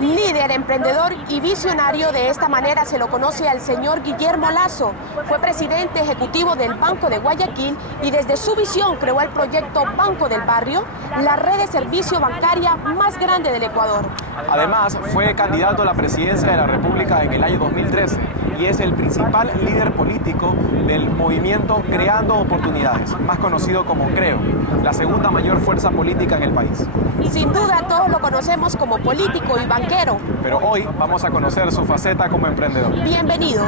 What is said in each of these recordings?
Líder, emprendedor y visionario, de esta manera se lo conoce al señor Guillermo Lasso. Fue presidente ejecutivo del Banco de Guayaquil y desde su visión creó el proyecto Banco del Barrio, la red de servicio bancaria más grande del Ecuador. Además, fue candidato a la presidencia de la República en el año 2013 y es el principal líder político del movimiento Creando Oportunidades, más conocido como CREO, la segunda mayor fuerza política en el país. Sin duda todos lo conocemos como político y banquero. Pero hoy vamos a conocer su faceta como emprendedor. Bienvenido.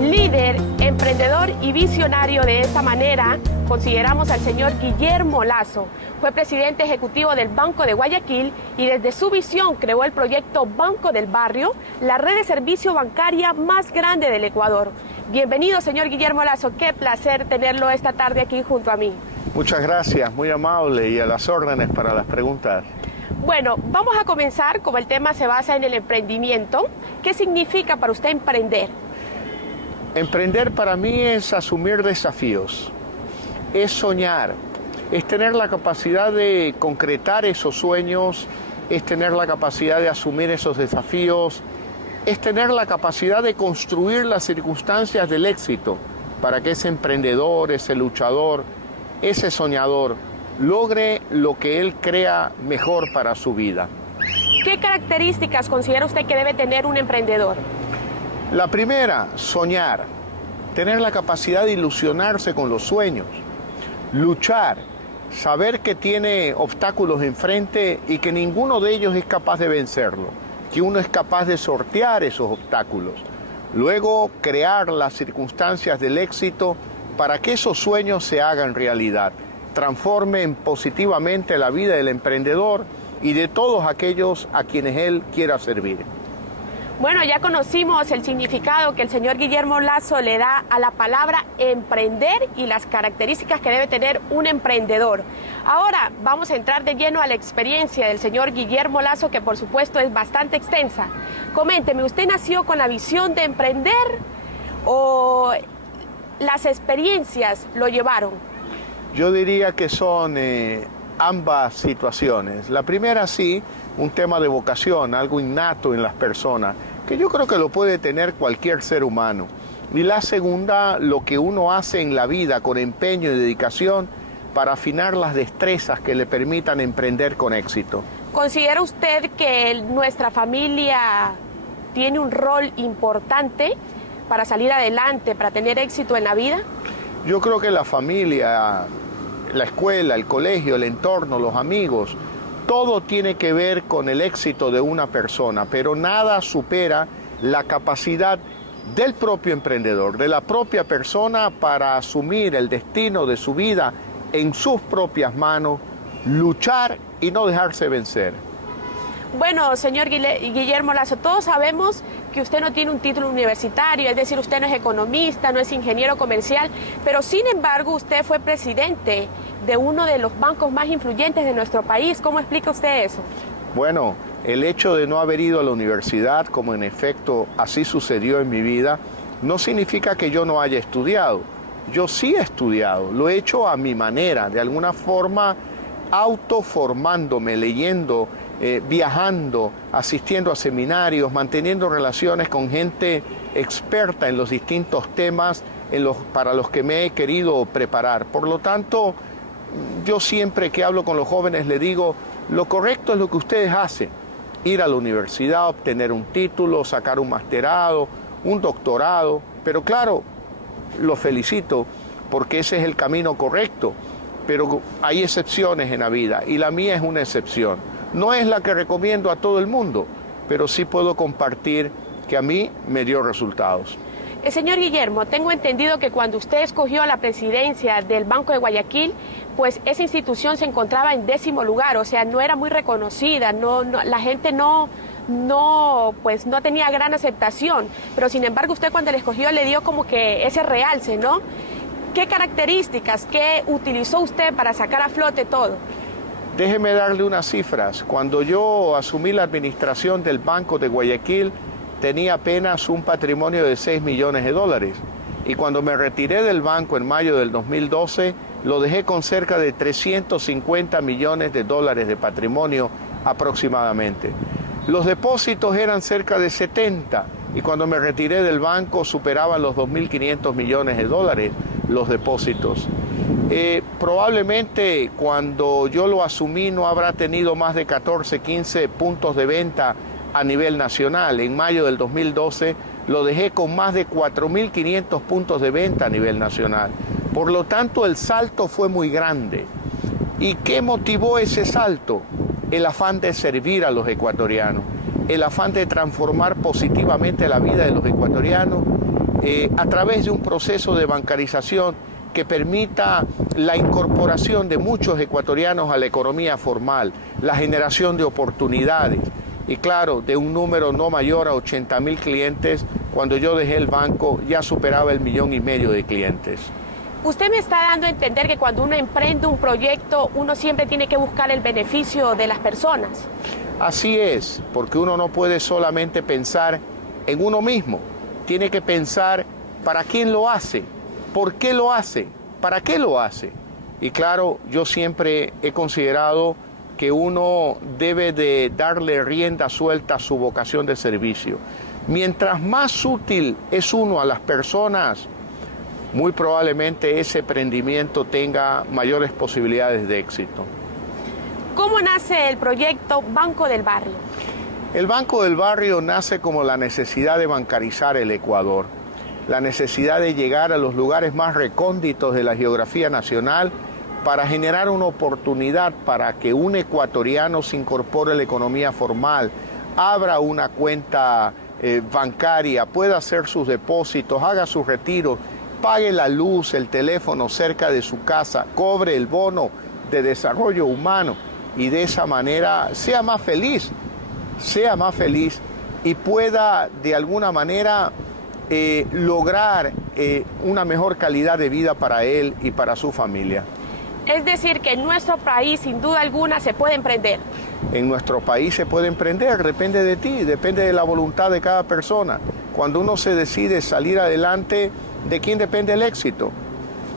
Líder, emprendedor y visionario, de esta manera consideramos al señor Guillermo Lasso. Fue presidente ejecutivo del Banco de Guayaquil y desde su visión creó el proyecto Banco del Barrio, la red de servicio bancaria más grande del Ecuador. Bienvenido, señor Guillermo Lasso. Qué placer tenerlo esta tarde aquí junto a mí. Muchas gracias, muy amable y a las órdenes para las preguntas. Bueno, vamos a comenzar, como el tema se basa en el emprendimiento. ¿Qué significa para usted emprender? Emprender para mí es asumir desafíos, es soñar, es tener la capacidad de concretar esos sueños, es tener la capacidad de asumir esos desafíos, es tener la capacidad de construir las circunstancias del éxito para que ese emprendedor, ese luchador, ese soñador logre lo que él crea mejor para su vida. ¿Qué características considera usted que debe tener un emprendedor? La primera, soñar, tener la capacidad de ilusionarse con los sueños, luchar, saber que tiene obstáculos enfrente y que ninguno de ellos es capaz de vencerlo, que uno es capaz de sortear esos obstáculos. Luego, crear las circunstancias del éxito para que esos sueños se hagan realidad, transformen positivamente la vida del emprendedor y de todos aquellos a quienes él quiera servir. Bueno, ya conocimos el significado que el señor Guillermo Lasso le da a la palabra emprender y las características que debe tener un emprendedor. Ahora vamos a entrar de lleno a la experiencia del señor Guillermo Lasso, que por supuesto es bastante extensa. Coménteme, ¿usted nació con la visión de emprender o las experiencias lo llevaron? Yo diría que son ambas situaciones. La primera sí, un tema de vocación, algo innato en las personas, que yo creo que lo puede tener cualquier ser humano. Y la segunda, lo que uno hace en la vida con empeño y dedicación para afinar las destrezas que le permitan emprender con éxito. ¿Considera usted que nuestra familia tiene un rol importante para salir adelante, para tener éxito en la vida? Yo creo que la familia, la escuela, el colegio, el entorno, los amigos, todo tiene que ver con el éxito de una persona, pero nada supera la capacidad del propio emprendedor, de la propia persona para asumir el destino de su vida en sus propias manos, luchar y no dejarse vencer. Bueno, señor Guillermo Lasso, todos sabemos que usted no tiene un título universitario, es decir, usted no es economista, no es ingeniero comercial, pero sin embargo usted fue presidente de uno de los bancos más influyentes de nuestro país. ¿Cómo explica usted eso? Bueno, el hecho de no haber ido a la universidad, como en efecto así sucedió en mi vida, no significa que yo no haya estudiado. Yo sí he estudiado, lo he hecho a mi manera, de alguna forma autoformándome, leyendo, viajando, asistiendo a seminarios, manteniendo relaciones con gente experta en los distintos temas para los que me he querido preparar. Por lo tanto, yo siempre que hablo con los jóvenes les digo, lo correcto es lo que ustedes hacen, ir a la universidad, obtener un título, sacar un masterado, un doctorado, pero claro, los felicito porque ese es el camino correcto, pero hay excepciones en la vida y la mía es una excepción. No es la que recomiendo a todo el mundo, pero sí puedo compartir que a mí me dio resultados. Señor Guillermo, tengo entendido que cuando usted escogió la presidencia del Banco de Guayaquil, pues esa institución se encontraba en 10º lugar, o sea, no era muy reconocida, la gente no tenía gran aceptación, pero sin embargo usted cuando la escogió le dio como que ese realce, ¿no? ¿Qué características, qué utilizó usted para sacar a flote todo? Déjeme darle unas cifras. Cuando yo asumí la administración del Banco de Guayaquil, tenía apenas un patrimonio de $6 millones. y cuando me retiré del banco en mayo del 2012, lo dejé con cerca de 350 millones de dólares de patrimonio aproximadamente. Los depósitos eran cerca de 70 y cuando me retiré del banco superaban los 2.500 millones de dólares los depósitos. Probablemente cuando yo lo asumí no habrá tenido más de 14, 15 puntos de venta a nivel nacional. En mayo del 2012 lo dejé con más de 4.500 puntos de venta a nivel nacional. Por lo tanto, el salto fue muy grande. ¿Y qué motivó ese salto? El afán de servir a los ecuatorianos, el afán de transformar positivamente la vida de los ecuatorianos a través de un proceso de bancarización que permita la incorporación de muchos ecuatorianos a la economía formal, la generación de oportunidades y claro, de un número no mayor a 80.000 clientes. Cuando yo dejé el banco ya superaba el 1,5 millones de clientes. Usted me está dando a entender que cuando uno emprende un proyecto, uno siempre tiene que buscar el beneficio de las personas. Así es, porque uno no puede solamente pensar en uno mismo, tiene que pensar para quién lo hace, por qué lo hace, para qué lo hace. Y claro, yo siempre he considerado que uno debe de darle rienda suelta a su vocación de servicio. Mientras más útil es uno a las personas, muy probablemente ese emprendimiento tenga mayores posibilidades de éxito. ¿Cómo nace el proyecto Banco del Barrio? El Banco del Barrio nace como la necesidad de bancarizar el Ecuador, la necesidad de llegar a los lugares más recónditos de la geografía nacional para generar una oportunidad para que un ecuatoriano se incorpore a la economía formal, abra una cuenta bancaria, pueda hacer sus depósitos, haga sus retiros, pague la luz, el teléfono cerca de su casa, cobre el bono de desarrollo humano y de esa manera sea más feliz y pueda de alguna manera lograr una mejor calidad de vida para él y para su familia. Es decir, que en nuestro país, sin duda alguna, se puede emprender. En nuestro país se puede emprender, depende de ti, depende de la voluntad de cada persona. Cuando uno se decide salir adelante, ¿de quién depende el éxito?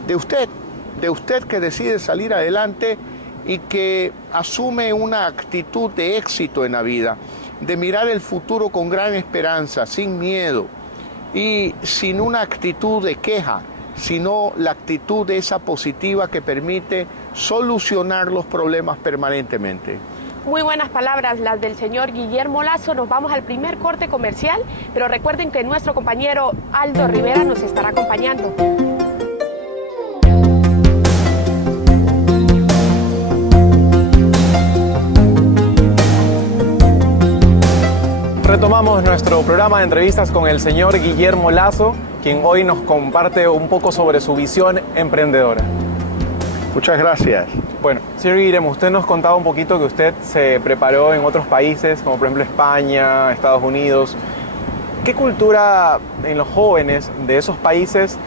De usted que decide salir adelante y que asume una actitud de éxito en la vida, de mirar el futuro con gran esperanza, sin miedo y sin una actitud de queja, sino la actitud de esa positiva que permite solucionar los problemas permanentemente. Muy buenas palabras las del señor Guillermo Lasso. Nos vamos al primer corte comercial, pero recuerden que nuestro compañero Aldo Rivera nos estará acompañando. Retomamos nuestro programa de entrevistas con el señor Guillermo Lasso, quien hoy nos comparte un poco sobre su visión emprendedora. Muchas gracias. Bueno, señor Guillermo, usted nos contaba un poquito que usted se preparó en otros países, como por ejemplo España, Estados Unidos. ¿Qué cultura en los jóvenes de esos países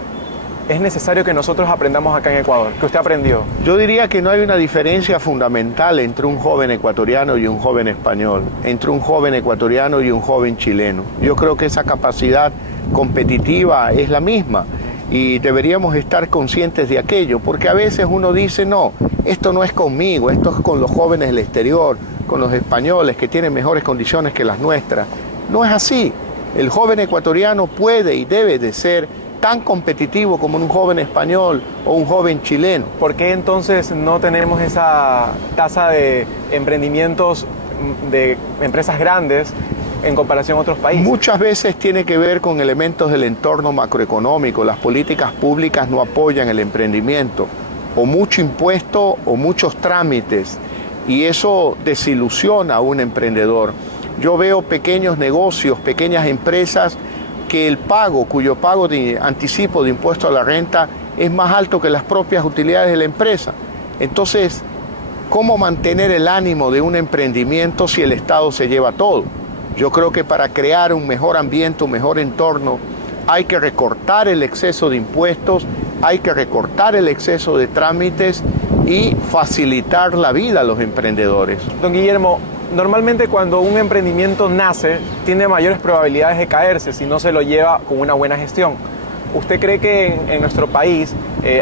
es necesario que nosotros aprendamos acá en Ecuador? ¿Qué usted aprendió? Yo diría que no hay una diferencia fundamental entre un joven ecuatoriano y un joven español, entre un joven ecuatoriano y un joven chileno. Yo creo que esa capacidad competitiva es la misma y deberíamos estar conscientes de aquello, porque a veces uno dice, no, esto no es conmigo, esto es con los jóvenes del exterior, con los españoles que tienen mejores condiciones que las nuestras. No es así. El joven ecuatoriano puede y debe de ser tan competitivo como un joven español o un joven chileno. ¿Por qué entonces no tenemos esa tasa de emprendimientos de empresas grandes en comparación a otros países? Muchas veces tiene que ver con elementos del entorno macroeconómico. Las políticas públicas no apoyan el emprendimiento, o mucho impuesto o muchos trámites, y eso desilusiona a un emprendedor. Yo veo pequeños negocios, pequeñas empresas que cuyo pago de anticipo de impuesto a la renta es más alto que las propias utilidades de la empresa. Entonces, ¿cómo mantener el ánimo de un emprendimiento si el Estado se lleva todo? Yo creo que para crear un mejor ambiente, un mejor entorno, hay que recortar el exceso de impuestos, hay que recortar el exceso de trámites y facilitar la vida a los emprendedores. Don Guillermo, normalmente cuando un emprendimiento nace, tiene mayores probabilidades de caerse si no se lo lleva con una buena gestión. ¿usted cree que en nuestro país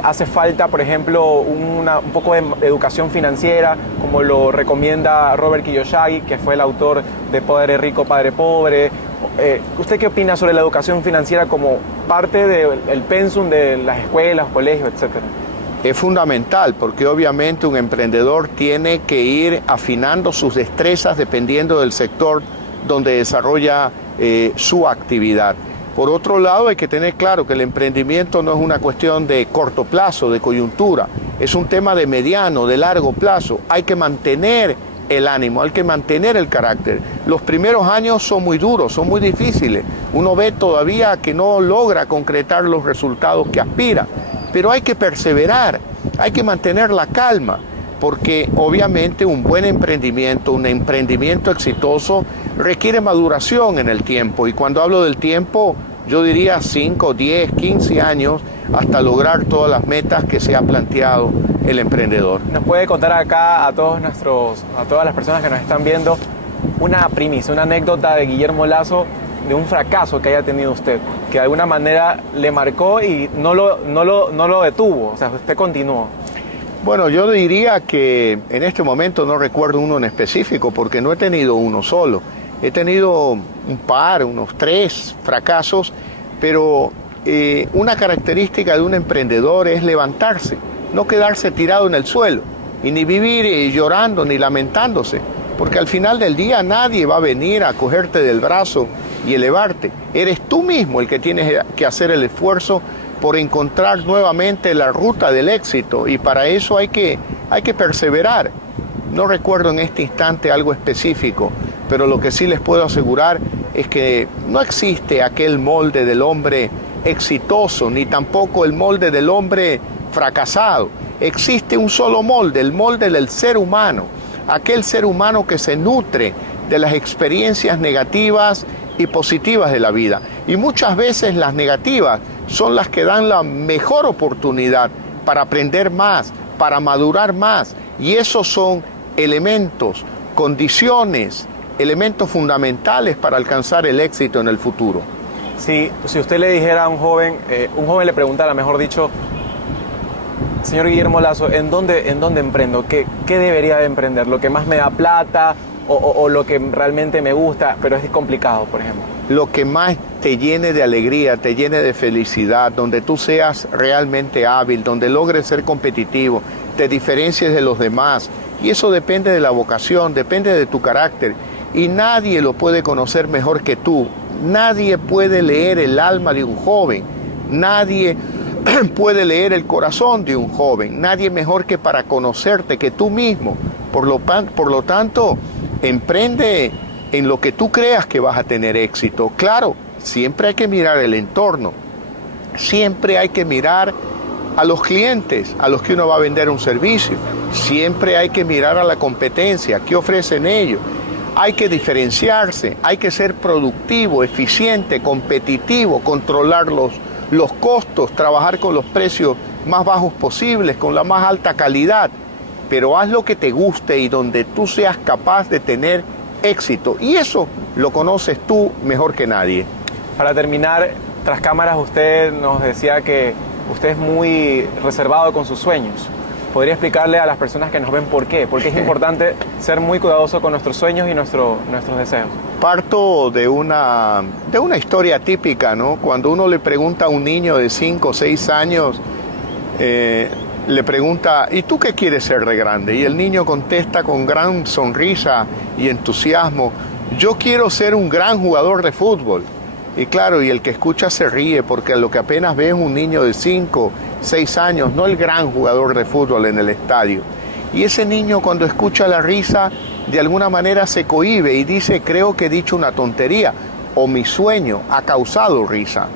hace falta, por ejemplo, un poco de educación financiera, como lo recomienda Robert Kiyosaki, que fue el autor de Padre Rico, Padre Pobre? ¿Usted qué opina sobre la educación financiera como parte del pensum de las escuelas, colegios, etcétera? Es fundamental porque obviamente un emprendedor tiene que ir afinando sus destrezas dependiendo del sector donde desarrolla su actividad. Por otro lado, hay que tener claro que el emprendimiento no es una cuestión de corto plazo, de coyuntura, es un tema de mediano, de largo plazo. Hay que mantener el ánimo, hay que mantener el carácter. Los primeros años son muy duros, son muy difíciles. Uno ve todavía que no logra concretar los resultados que aspira, pero hay que perseverar, hay que mantener la calma, porque obviamente un buen emprendimiento, un emprendimiento exitoso, requiere maduración en el tiempo. Y cuando hablo del tiempo, yo diría 5, 10, 15 años hasta lograr todas las metas que se ha planteado el emprendedor. ¿Nos puede contar acá a todas las personas que nos están viendo una primicia, una anécdota de Guillermo Lasso de un fracaso que haya tenido usted, que de alguna manera le marcó y no lo detuvo, o sea, usted continuó? Bueno, yo diría que en este momento no recuerdo uno en específico porque no he tenido uno solo. He tenido unos 3 fracasos, pero una característica de un emprendedor es levantarse, no quedarse tirado en el suelo y ni vivir llorando ni lamentándose, porque al final del día nadie va a venir a cogerte del brazo y elevarte. Eres tú mismo el que tienes que hacer el esfuerzo por encontrar nuevamente la ruta del éxito, y para eso hay que perseverar. No recuerdo en este instante algo específico, pero lo que sí les puedo asegurar es que no existe aquel molde del hombre exitoso, ni tampoco el molde del hombre fracasado. Existe un solo molde, el molde del ser humano, aquel ser humano que se nutre de las experiencias negativas y positivas de la vida. Y muchas veces las negativas son las que dan la mejor oportunidad para aprender más, para madurar más. Y esos son elementos, condiciones, elementos fundamentales para alcanzar el éxito en el futuro. Si usted le dijera a un joven le preguntara, mejor dicho, señor Guillermo Lasso, ¿en dónde emprendo? ¿Qué debería de emprender? ¿Lo que más me da plata o lo que realmente me gusta, pero es complicado, por ejemplo? Lo que más te llene de alegría, te llene de felicidad, donde tú seas realmente hábil, donde logres ser competitivo, te diferencies de los demás. Y eso depende de la vocación, depende de tu carácter. Y nadie lo puede conocer mejor que tú. Nadie puede leer el alma de un joven. Nadie puede leer el corazón de un joven. Nadie mejor que para conocerte que tú mismo. Por lo tanto, emprende en lo que tú creas que vas a tener éxito. Claro, siempre hay que mirar el entorno. Siempre hay que mirar a los clientes a los que uno va a vender un servicio. Siempre hay que mirar a la competencia, qué ofrecen ellos. Hay que diferenciarse, hay que ser productivo, eficiente, competitivo, controlar los costos, trabajar con los precios más bajos posibles, con la más alta calidad. Pero haz lo que te guste y donde tú seas capaz de tener éxito. Y eso lo conoces tú mejor que nadie. Para terminar, tras cámaras usted nos decía que usted es muy reservado con sus sueños. ¿Podría explicarle a las personas que nos ven por qué? Porque es importante ser muy cuidadoso con nuestros sueños y nuestros deseos. Parto de una historia típica, ¿no? Cuando uno le pregunta a un niño de 5 o 6 años, le pregunta, ¿y tú qué quieres ser de grande? Y el niño contesta con gran sonrisa y entusiasmo, yo quiero ser un gran jugador de fútbol. Y claro, y el que escucha se ríe porque lo que apenas ve es un niño de 5, 6 años, no el gran jugador de fútbol en el estadio. Y ese niño cuando escucha la risa, de alguna manera se cohíbe y dice, creo que he dicho una tontería o mi sueño ha causado risa.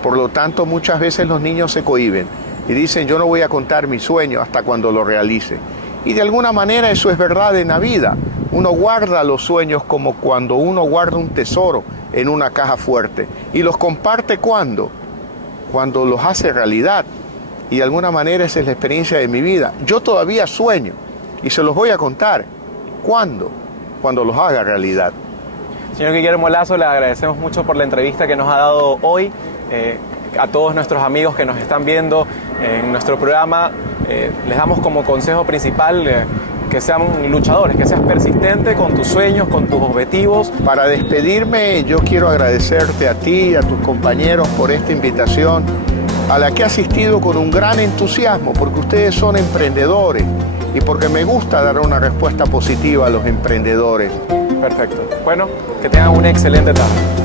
Por lo tanto, muchas veces los niños se cohíben y dicen, yo no voy a contar mi sueño hasta cuando lo realice. Y de alguna manera eso es verdad en la vida. Uno guarda los sueños como cuando uno guarda un tesoro en una caja fuerte. ¿Y los comparte cuándo? Cuando los hace realidad. Y de alguna manera esa es la experiencia de mi vida. Yo todavía sueño y se los voy a contar. ¿Cuándo? Cuando los haga realidad. Señor Guillermo Lasso, le agradecemos mucho por la entrevista que nos ha dado hoy. a todos nuestros amigos que nos están viendo en nuestro programa, les damos como consejo principal que sean luchadores, que seas persistente con tus sueños, con tus objetivos. Para despedirme, yo quiero agradecerte a ti y a tus compañeros por esta invitación, a la que he asistido con un gran entusiasmo, porque ustedes son emprendedores y porque me gusta dar una respuesta positiva a los emprendedores. Perfecto. Bueno, que tengan una excelente tarde.